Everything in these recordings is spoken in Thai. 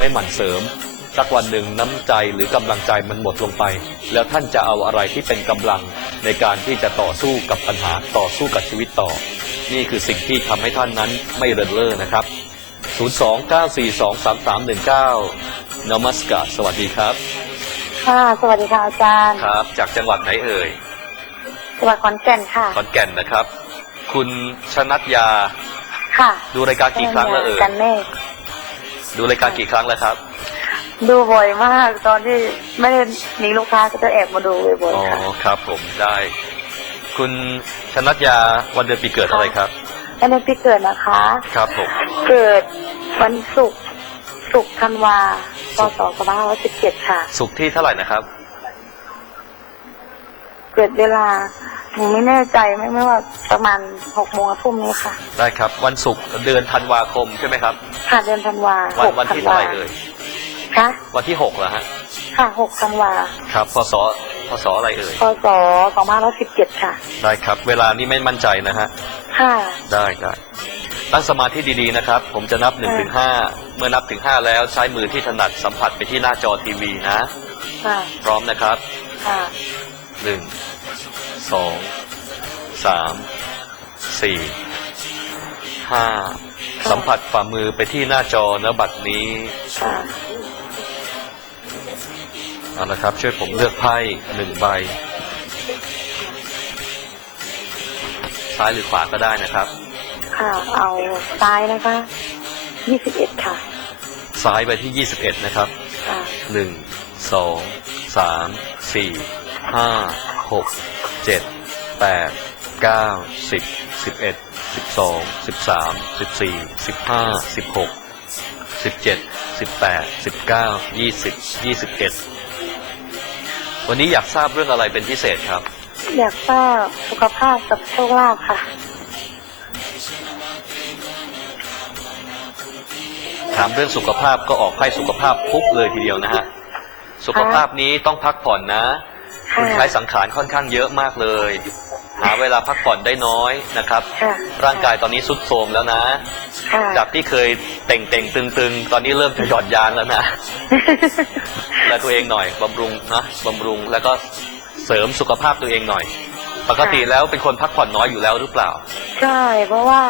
ให้หมั่นเสริม สักวันหนึ่งน้ำใจหรือกำลังใจมันหมดลงไป แล้วท่านจะเอาอะไรที่เป็นกำลังในการที่จะต่อสู้กับปัญหาต่อสู้กับชีวิตต่อ นี่คือสิ่งที่ทำให้ท่านนั้นไม่เรินเร่อนะครับ 029423319 นมัสการสวัสดีครับ ค่ะ สวัสดีค่ะอาจารย์ครับ จากจังหวัดไหนเอ่ยจังหวัดขอนแก่นค่ะ ขอนแก่นนะครับ คุณชนัทยา ค่ะ ดูรายการกี่ครั้งแล้วเอ่ยกันเมฆ ดูรายการกี่ครั้งแล้วครับ ดูบ่อยมาก ตอนที่ไม่ได้มีลูกค้าก็จะแอบมาดูบ่อยอ๋อๆค่ะครับผมได้ คุณชนัทยาวันเดือนปีเกิดอะไรครับแล้วในที่เกิดนะคะ ครับผม เกิดวันศุกร์ศุกร์ธันวาพศ2517ค่ะ สุขที่เท่าไหร่นะครับ เกิดเวลา หนูไม่แน่ใจไม่ไม่ว่าประมาณหกโมงทุ่มนี้ค่ะ ได้ครับ วันศุกร์เดือนธันวาคมใช่ไหมครับ ค่ะเดือนธันวาวันหกวันธัที่นเท่าวาไหร่เอ่ยค่ะวันที่หกเหรอฮะค่ะหกธันวาครับพศพศอะไรเอ่ยพศ2517ค่ะ ได้ครับ เวลานี้ไม่มั่นใจนะฮะค่ะได้ได้ตั้งสมาธิดีๆนะครับ ผมจะนับ1นถึงหเมื่อนับถึง5แล้วใช้มือที่ถนัดสัมผัสไปที่หน้าจอทีวีนะค่ะพร้อมนะครับค่ะหนึ่ง สองสามสี่ห้าสัมผัสฝ่ามือไปที่หน้าจอนะบัดนี้ค่ะเอาละครับ ช่วยผมเลือกไพ่หนึ่งใบ ซ้ายหรือขวาก็ได้นะครับ ค่ะ เอาซ้ายนะคะยี่สิบเอ็ดค่ะ ซ้ายไปที่21นะครับค่ะ หนึ่งสองสามสี่ห้าหก เจ็ดแปดเก้าสิบสิบเอ็ดสิบสองสิบสามสิบสี่สิบห้าสิบหกสิบเจ็ดสิบแปดสิบเก้ายี่สิบยี่สิบเอ็ดวันนี้อยากทราบเรื่องอะไรเป็นพิเศษครับ อยากทราบสุขภาพกับโชคลาภค่ะ ถามเรื่องสุขภาพก็ออกไพ่สุขภาพปุ๊บเลยทีเดียวนะฮะ สุขภาพนี้ต้องพักผ่อนนะ คุณใช้สังขารค่อนข้างเยอะมากเลย หาเวลาพักผ่อนได้น้อยนะครับค่ะร่างกายตอนนี้สุดโทรมแล้วนะค่ะจากที่เคยเต่งเต่งตึงตึงๆตอนนี้เริ่มจะหย่อนยานแล้วนะดูแลตัวเองหน่อยบำรุงนะบำรุงแล้วก็เสริมสุขภาพตัวเองหน่อย ปกติแล้วเป็นคนพักผ่อนน้อยอยู่แล้วหรือเปล่า ใช่ เพราะว่า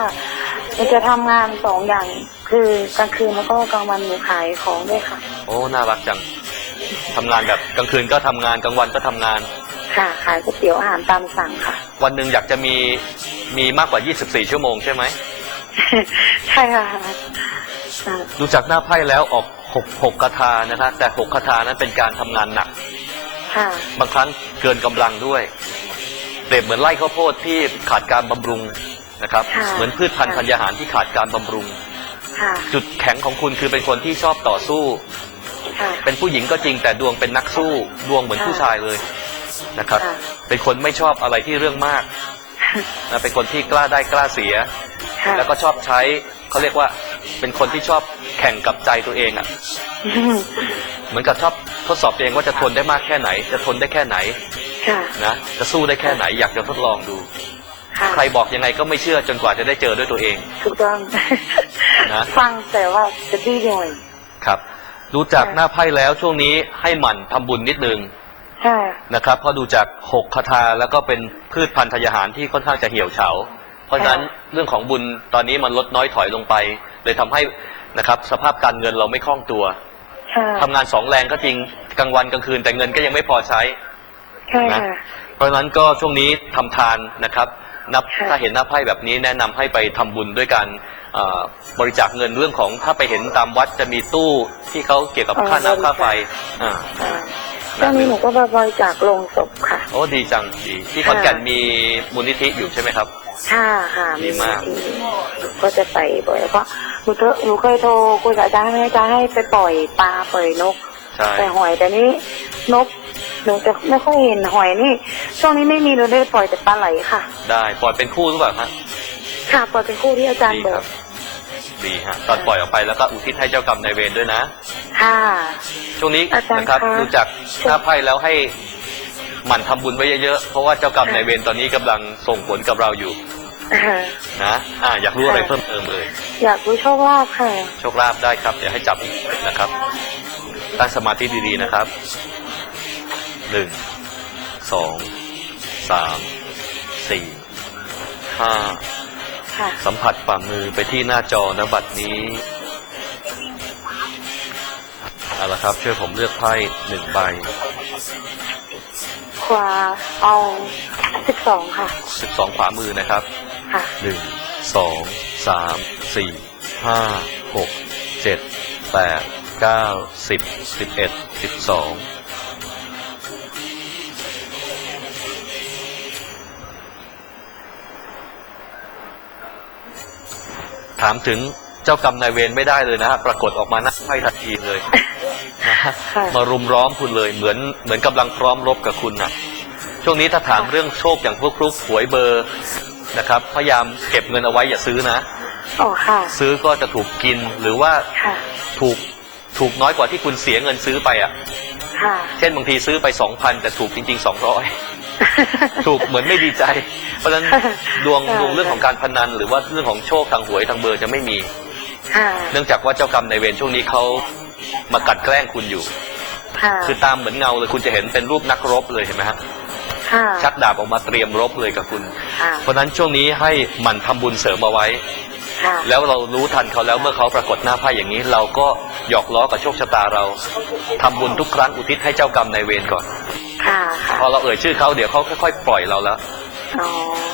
มันจะทำงานสองอย่างคือกลางคืนแล้วก็กลางวันหนูขายของด้วยค่ะ โอ้ น่ารักจัง ทำงานแบบกลางคืนก็ทำงานกลางวันก็ทำงาน ค่ะขายก๋วยเตี๋ยวอาหารตามสั่งค่ะ วันหนึ่งอยากจะมีมีมากกว่า 24 ชั่วโมงใช่ไหมใช่ค่ะค่ะดูจากหน้าไพ่แล้วออกหกหกคาถานะครับแต่หกคาถานั้นเป็นการทำงานหนัก ค่ะบางครั้งเกินกำลังด้วย เปรียบเหมือนไร่ข้าวโพดที่ขาดการบำรุงนะครับ ค่ะ เหมือนพืชพันธุ์ธัญญาหารที่ขาดการบำรุง ค่ะ จุดแข็งของคุณคือเป็นคนที่ชอบต่อสู้ ค่ะเป็นผู้หญิงก็จริงแต่ดวงเป็นนักสู้ดวงเหมือนค่ะผู้ชายเลยนะครับค่ะเป็นคนไม่ชอบอะไรที่เรื่องมากนะเป็นคนที่กล้าได้กล้าเสียค่ะแล้วก็ชอบใช้เขาเรียกว่า เป็นคนที่ชอบแข่งกับใจตัวเองอะ เหมือนกับชอบทดสอบตัวเองว่าจะทนได้มากแค่ไหน จะทนได้แค่ไหนค่ะนะจะสู้ได้แค่ไหนอยากจะทดลองดูค่ะใครบอกยังไงก็ไม่เชื่อจนกว่าจะได้เจอด้วยตัวเอง ถูกต้องนะฟังแต่ว่าจะดีหน่อยครับ ดูจากค่ะหน้าไพ่แล้วช่วงนี้ให้หมั่นทำบุญนิดนึงค่ะนะครับเพราะดูจากหกคาถาแล้วก็เป็นพืชพันธุ์ทายาหารที่ค่อนข้างจะเหี่ยวเฉา เพราะฉะนั้นเรื่องของบุญตอนนี้มันลดน้อยถอยลงไป เลยทำให้นะครับสภาพการเงินเราไม่คล่องตัวค่ะทำงานสองแรงก็จริงกลางวันกลางคืนแต่เงินก็ยังไม่พอใช้ ใช่ค่ะ เพราะฉะนั้นก็ช่วงนี้ทำทานนะครับ นับค่ะ ถ้าเห็นหน้าไพ่แบบนี้แนะนำให้ไปทำบุญด้วยการเอ่อ บริจาคเงินเรื่องของถ้าไปเห็นตามวัดจะมีตู้ที่เขาเกี่ยวกับค่าน้ำค่าไฟอ่าค่ะช่วงนี้หนูก็ไปบริจาคลงศพค่ะ โอ้ดีจังดีที่ขอนแก่นมีมูลนิธิอยู่ใช่ไหมครับค่ะค่ะดีมากที่ก็จะไปบ่อยเพราะหนูเธอหนูเคยโทรคุยกับอาจารย์ให้อาจารย์ให้ไปปล่อยปลาปล่อยนกใช่ปล่อยหอยแต่นี้นกหนูจะไม่ค่อยเห็นหอยนี่ ช่วงนี้ไม่มีเลยได้ปล่อยแต่ปลาไหลค่ะ ได้ปล่อยเป็นคู่หรือเปล่าฮะค่ะปล่อยเป็นคู่ที่อาจารดีย์บอครักบ ดีฮะตอนปล่อยออกไปแล้วก็อุทิศให้เจ้ากรรมนายเวรด้วยนะ ค่ะ ช่วงนี้อาจารย์นะครับคะดูจากหน้าไพ่แล้วให้หมั่นทำบุญไว้เยอะๆเพราะว่าเจ้ากรรมนายเวรตอนนี้กำลังส่งผลกับเราอยู่เออนะอ่าอยากรู้อะไรค่ะเพิ่มเติมเอ่ย อยากรู้โชคลาภค่ะ โชคลาภได้ครับ เดี๋ยวให้จับนะครับ ตั้งสมาธิดีๆนะครับหนึ่งสองสามสี่ห้าค่ะ สัมผัสฝ่ามือไปที่หน้าจอนะบัดนี้เอาละครับ ช่วยผมเลือกไพ่หนึ่งใบ ขวาเอาสิบสองค่ะสิบสองขวามือนะครับค่ะหนึ่งสองสามสี่ห้าหกเจ็ดแปดเก้าสิบสิบเอ็ดสิบสอง ถามถึงเจ้ากรรมนายเวรไม่ได้เลยนะฮะปรากฏออกมาหน้าไพ่ทันทีเลยนะฮะค่ะมารุมร้อมคุณเลยเหมือนเหมือนกำลังพร้อมรบกับคุณนะช่วงนี้ถ้าถามเรื่องโชคอย่างพวกครุกหวยเบอร์นะครับพยายามเก็บเงินเอาไว้อย่าซื้อนะอ๋อค่ะ ซื้อก็จะถูกกินหรือว่าค่ะถูกถูกน้อยกว่าที่คุณเสียเงินซื้อไปอะ ค่ะ เช่นบางทีซื้อไปสองพันแต่ถูกจริงๆสองร้อย ถูกเหมือนไม่ดีใจ เพราะฉะนั้นดวงค่ะดวงเรื่องของการพนัน หรือว่าเรื่องของโชคทางหวยทางเบอร์จะไม่มี ค่ะเนื่องจากว่าเจ้ากรรมในายเวรช่วงนี้เขามากัดแกล้งคุณอยู่ ค่ะคือตามเหมือนเงาเลยคุณจะเห็นเป็นรูปนักรบเลยเห็นไหมฮะค่ะชักดาบออกมาเตรียมรบเลยกับคุณ ค่ะเพราะฉะนั้นช่วงนี้ให้หมั่นทำบุญเสริมเอาไว้ ค่ะแล้วเรารู้ทันเขาแล้วเมื่อเขาปรากฏหน้าไพ่อย่างนี้ เราก็หยอกล้อกับโชคชะตาเราทำบุญทุกครั้งอุทิศให้เจ้ากรรมนายเวรก่อน ค่ะค่ะพอเราเอ่ยชื่อเขาเดี๋ยวเขาค่อยๆปล่อยเราแล้วอ๋อ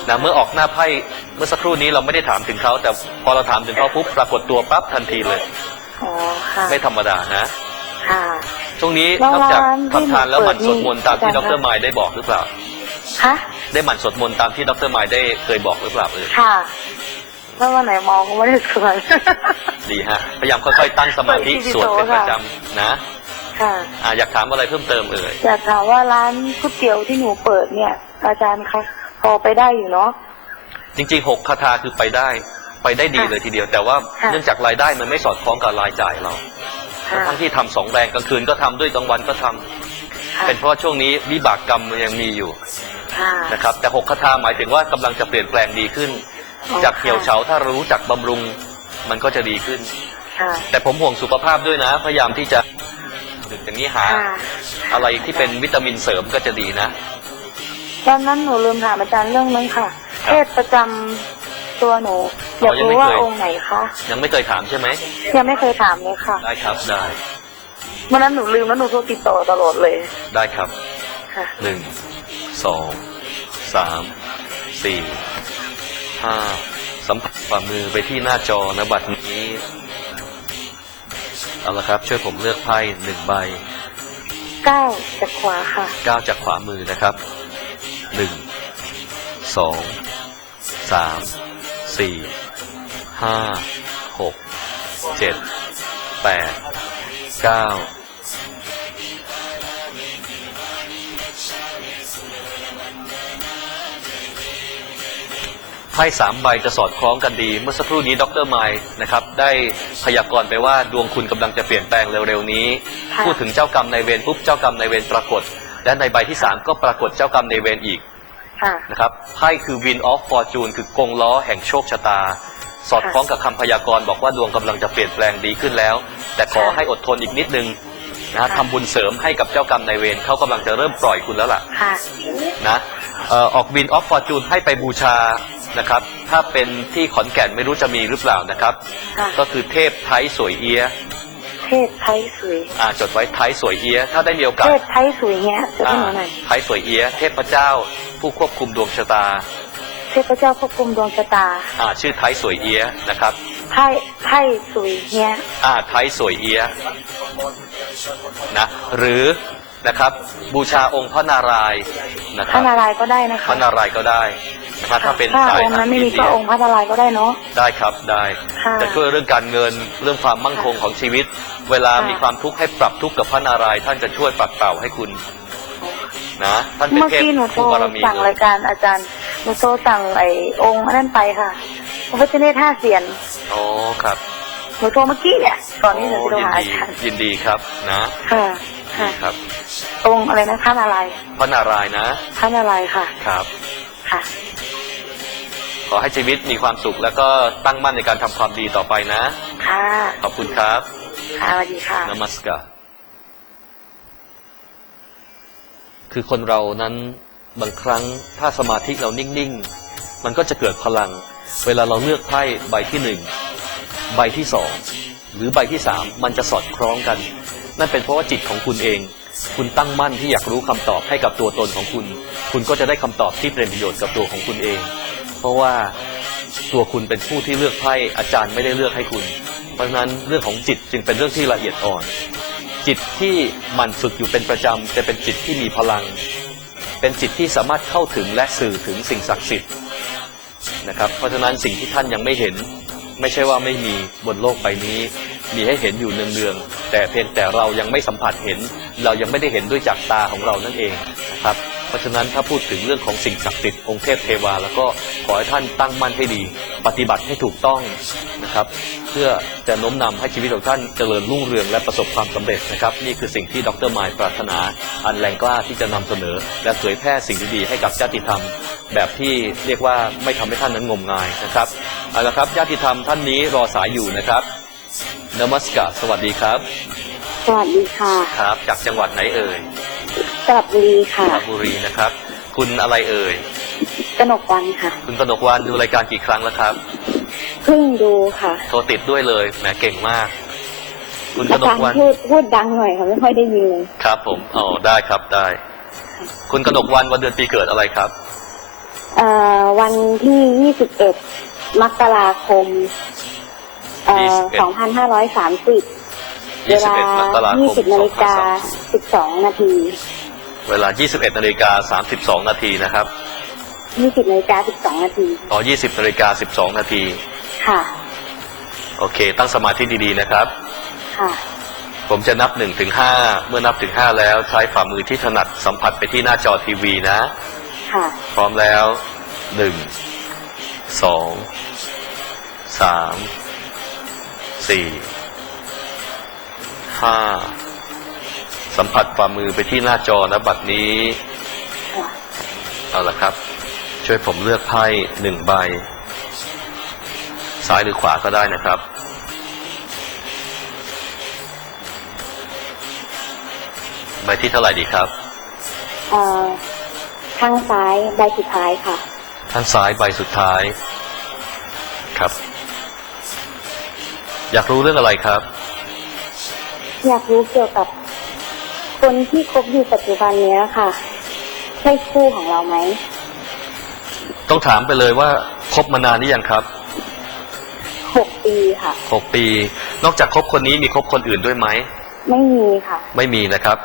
นะเมื่อออกหน้าไพ่เมื่อสักครู่นี้เราไม่ได้ถามถึงเขาแต่พอเราถามถึงเขาปุ๊บปรากฏตัวปั๊บทันทีเลยอ๋อค่ะไม่ธรรมดานะค่ะช่วงนี้แล้วนอกจากร้านที่ทำทานแล้วหมั่นเปิสดวดมนต์ตามที่นี่ดอาจารรย์มายได้บอกหรือเปล่าคะได้หมั่นสวดมนต์ตามที่ดรมายได้เคยบอกหรือเปล่าเออค่ะแล้ววันไหนมองก็ไม่ได้สวยดีฮะพยายามค่อยๆตั้งสมาธิเปิดที่สวดเป็นประค่ะจำนะ ค่ะอ่าอยากถามอะไรเพิ่มเติมเอ่ยอยากถามว่าร้านก๋วยเตี๋ยวที่หนูเปิดเนี่ย อาจารย์คะพอไปได้อยู่เนาะจริงๆหกคาถาคือไปได้ไปได้ดีค่ะเลยทีเดียว แต่ว่าค่ะเนื่องจากรายได้มันไม่สอดคล้องกับรายจ่ายเราค่ะทั้งที่ทำสองแรงกลางคืนก็ทำด้วยกลางวันก็ทำค่ะเป็นเพราะว่าช่วงนี้วิบากกรรมมันยังมีอยู่ค่ะนะครับ แต่หกคาถาหมายถึงว่ากำลังจะเปลี่ยนแปลงดีขึ้นอ๋อจากค่ะเหี่ยวเฉาถ้ารู้จักบำรุงมันก็จะดีขึ้นค่ะแต่ผมห่วงสุขภาพด้วยนะ พยายามที่จะ อย่างนี้หาค่ะ อะไรที่เป็นวิตามินเสริมก็จะดีนะ ตอนนั้นหนูลืมถามอาจารย์เรื่องนึงค่ะ ครับเทพประจำตัวหนูอ๋ออยากยังไม่รู้ว่าเคย องค์ไหนคะยังไม่เคยถามใช่ไหมยังไม่เคยถามเลยค่ะได้ครับได้เมื่อนั้นหนูลืมแล้วหนูโทรติดต่อตลอดเลยได้ครับค่ะ หนึ่งสองสามสี่ห้าสัมผัสฝ่ามือไปที่หน้าจอนะบัดนี้ เอาละครับ ช่วยผมเลือกไพ่หนึ่งใบเก้าจากขวาค่ะก้าวจากขวามือนะครับหนึ่งสองสามสี่ห้าหกเจ็ดแปดเก้า ไพ่สามใบจะสอดคล้องกันดี เมื่อสักครู่นี้ดรไมล์นะครับได้พยากรณ์ไปว่าดวงคุณกำลังจะเปลี่ยนแปลงเร็วๆนี้ ค่ะ พูดถึงเจ้ากรรมนายเวรปุ๊บเจ้ากรรมนายเวรปรากฏ และในใบที่สามก็ปรากฏเจ้ากรรมนายเวรอีก ค่ะ นะครับไพ่คือ Win of Fortune คือกงล้อแห่งโชคชะตา สอดคล้องกับคำพยากรณ์บอกว่าดวงกำลังจะเปลี่ยนแปลงดีขึ้นแล้ว แต่ขอค่ะให้อดทนอีกนิดนึงนะฮะค่ะทำบุญเสริมให้กับเจ้ากรรมนายเวรเขากำลังจะเริ่มปล่อยคุณแล้วล่ะค่ะ นะเอ่อออก Win of Fortune ให้ไปบูชา นะครับ ถ้าเป็นที่ขอนแก่นไม่รู้จะมีหรือเปล่านะครับ ค่ะ ก็คือเทพไทยสวยเอียะเทพไทยสวย อ่าจดไว้ไทยสวยเอียะถ้าได้มีโอกาสเทพไทยสวยเงี้ยจะอ่าให้หนูหน่อยไทยสวยเอียะเทพเจ้า ผู้ควบคุมดวงชะตาเทพเจ้าควบคุมดวงชะตาอ่าชื่อไทยสวยเอียะนะครับไทยไทยสวยเงี้ยอ่าไทยสวยเอียะนะ หรือนะครับบูชาองค์พระนารายณ์นะคพรัระบนารายณ์ก็ได้นะพคะระนารายณ์ก็ได้ นะครับถ้าเป็นถ้าสายองค์นั้นไม่มีอินเดีก็ยองค์พระนารายณ์ก็ได้เนาะ ได้ครับได้ค่ะจะช่วยเรื่องการเงินเรื่องความมั่นคงของชีวิต เวลาค่ะ มีความทุกข์ให้ปรับทุกข์กับพระนารายณ์ท่านจะช่วยปัดเป่าให้คุณนะท่านเป็นเมื่อเทพกี้หนูโทรผู้บารมีสั่งเลรายยการอาจารย์หนูโทรสั่งไอ้องค์นั่นไปค่ะพระพุทธเนตรห้าเสียนอ๋อครับหนูโทรเมื่อกี้เนี่ยก่อนที่หนูจะโทรยินหาอาดีจารย์ยินดีครับนะค่ะค่ะ ครับองค์อะไรนะพระนารายณ์พระนารายณ์นะพระนารายณ์ค่ะครับ ค่ะ ขอให้ชีวิตมีความสุขแล้วก็ตั้งมั่นในการทำความดีต่อไปนะ ค่ะ ขอบคุณครับค่ะสวัสดีค่ะ นมัสการคือคนเรานั้นบางครั้งถ้าสมาธิเรานิ่งๆ มันก็จะเกิดพลัง เวลาเราเลือกไพ่ใบที่หนึ่งใบที่สองหรือใบที่สามมันจะสอดคล้องกัน นั่นเป็นเพราะว่าจิตของคุณเอง คุณตั้งมั่นที่อยากรู้คำตอบให้กับตัวตนของคุณ คุณก็จะได้คำตอบที่เป็นประโยชน์กับตัวของคุณเองเพ ราะว่าตัวคุณเป็นผู้ที่เลือกไพ่อาจารย์ไม่ได้เลือกให้คุณ เพราะฉะนั้นเรื่องของจิตจึงเป็นเรื่องที่ละเอียดอ่อน จิตที่หมันฝึกอยู่เป็นประจำจะเป็นจิตที่มีพลัง เป็นจิตที่สามารถเข้าถึงและสื่อถึงสิ่งศักดิ์สิทธิ์นะครับ เพราะฉะนั้นสิ่งที่ท่านยังไม่เห็น ไม่ใช่ว่าไม่มีบนโลกใบนี้ มีให้เห็นอยู่เนืองๆแต่เพียงแต่เรายังไม่สัมผัสเห็น เรายังไม่ได้เห็นด้วยจากตาของเรานั่นเองนะครับ เพราะฉะนั้นถ้าพูดถึงเรื่องของสิ่งศักดิ์สิทธิ์องค์เทพเทวา แล้วก็ขอให้ท่านตั้งมั่นให้ดี ปฏิบัติให้ถูกต้องนะครับ เพื่อจะโน้มนำให้ชีวิตของท่านเจริญรุ่งเรืองและประสบความสำเร็จนะครับ นี่คือสิ่งที่ดรมายปรารถนา อันแรงกล้าที่จะนำเสนอ และเผยแพร่สิ่งดีๆให้กับญาติธรรม แบบที่เรียกว่าไม่ทำให้ท่านนั้นงมงายนะครับเอาละครับญาติธรรมท่านนี้รอสายอยู่นะครับนมัสการสวัสดีครับ สวัสดีค่ะครับ จากจังหวัดไหนเอ่ย สระบุรีค่ะ สระบุรีนะครับ คุณอะไรเอ่ย กนกวันค่ะ คุณกนกวานดูรายการกี่ครั้งแล้วครับ เพิ่งดูค่ะ โทรติดด้วยเลยแหมเก่งมาก คุณกอานกจารย์วันพูดพูดดังหน่อยค่ะไม่ค่อยได้ยินเลย ครับผมอ๋อได้ครับได้ คุณกนกวันวันเดือนปีเกิดอะไรครับเอ่อวันที่ 21 มกราคม เอ่อ2530 เวลา 21 มกราคม 20นาฬิกา12 นาทีเวลา 21 นาฬิกา 32 นาทีนะครับ 20นาฬิกา12 นาทีอ๋อ20 นาฬิกา 12 นาที ค่ะ โอเค ตั้งสมาธิดีๆนะครับ ค่ะ ผมจะนับ1ถึง5เมื่อนับถึง 5 แล้วใช้ฝ่ามือที่ถนัดสัมผัสไปที่หน้าจอทีวีนะ ค่ะ พร้อมแล้วหนึ่งสองสามสี่ ห้าสัมผัสฝ่ามือไปที่หน้าจอนะบัดนี้ค่ะเอาละครับ ช่วยผมเลือกไพ่หนึ่งใบ ซ้ายหรือขวาก็ได้นะครับ ใบที่เท่าไหร่ดีครับเอ่อข้างซ้ายใบสุดท้ายค่ะท่านซ้ายใบสุดท้าย ครับ อยากรู้เรื่องอะไรครับ อยากรู้เกี่ยวกับ คนที่คบอยู่ปัจจุบันเนี้ยค่ะ ใช่คู่ของเราไหม ต้องถามไปเลยว่าคบมานานหรือยังครับหกปีค่ะหกปี นอกจากคบคนนี้มีคบคนอื่นด้วยไหม ไม่มีค่ะ ไม่มีนะครับ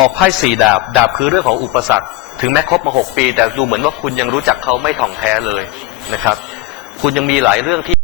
ออกไพ่สี่ดาบ ดาบคือเรื่องของอุปสรรค ถึงแม้คบมาหกปี แต่ดูเหมือนว่าคุณยังรู้จักเขาไม่ถ่องแท้เลยนะครับ คุณยังมีหลายเรื่องที่